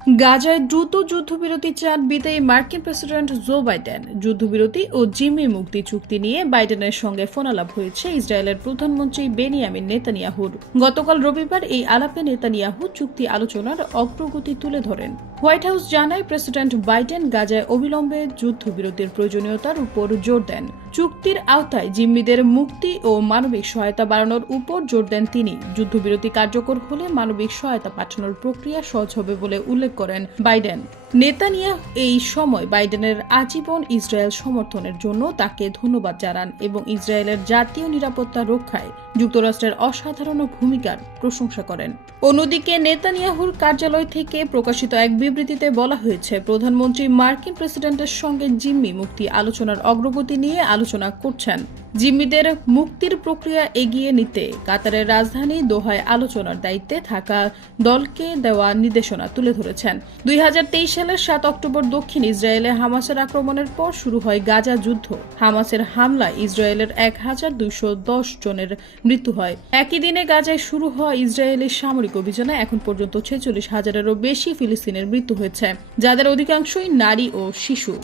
গাজায় দ্রুত যুদ্ধবিরতি চান বিদায়ী মার্কিন প্রেসিডেন্ট জো বাইডেন। যুদ্ধবিরতি ও জিম্মি মুক্তি চুক্তি নিয়ে বাইডেনের সঙ্গে ফোনালাপ হয়েছে ইসরায়েলের প্রধানমন্ত্রী বেনিয়ামিন নেতানিয়াহুর। গতকাল রবিবার এই আলাপে নেতানিয়াহু চুক্তি আলোচনার অগ্রগতি তুলে ধরেন। হোয়াইট হাউস জানায় প্রেসিডেন্ট বাইডেন গাজায় অবিলম্বে যুদ্ধবিরতির প্রয়োজনীয়তার উপর জোর দেন। চুক্তির আওতায় জিম্মিদের মুক্তি ও মানবিক সহায়তা বাড়ানোর উপর জোর দেন তিনি। যুদ্ধবিরতি কার্যকর হলে মানবিক সহায়তা পাঠানোর প্রক্রিয়া সহজ হবে বলে উল্লেখ করেন বাইডেন। নেতানিয়া এই সময় বাইডেনের আজীবন ইসরায়েল সমর্থনের জন্য তাকে ধন্যবাদ জানান এবং ইসরায়েলের জাতীয় নিরাপত্তা রক্ষায় যুক্তরাষ্ট্রের অসাধারণ ভূমিকার প্রশংসা করেন। অন্যদিকে নেতানিয়াহুর কার্যালয় থেকে প্রকাশিত এক বিবৃতিতে বলা হয়েছে, প্রধানমন্ত্রী মার্কিন প্রেসিডেন্টের সঙ্গে জিম্মি মুক্তি আলোচনার অগ্রগতি নিয়ে আলোচনা করছেন। জিম্মিদের মুক্তির প্রক্রিয়া এগিয়ে নিতে কাতারের রাজধানী দোহায় আলোচনার দায়িত্বে থাকা দলকে দেওয়া নির্দেশনা তুলে ধরেছেন। দুই হাজার তেইশ সালের সাত অক্টোবর দক্ষিণ ইসরায়েলে হামাসের আক্রমণের পর শুরু হয় গাজা যুদ্ধ। হামাসের হামলায় ইসরায়েলের এক হাজার দুইশো দশ জনের মৃত্যু হয়। একই দিনে গাজায় শুরু হওয়া ইসরায়েলি সামরিক অভিযানে এখন পর্যন্ত ছেচল্লিশ হাজারেরও বেশি ফিলিস্তিনের মৃত্যু হয়েছে, যাদের অধিকাংশই নারী ও শিশু।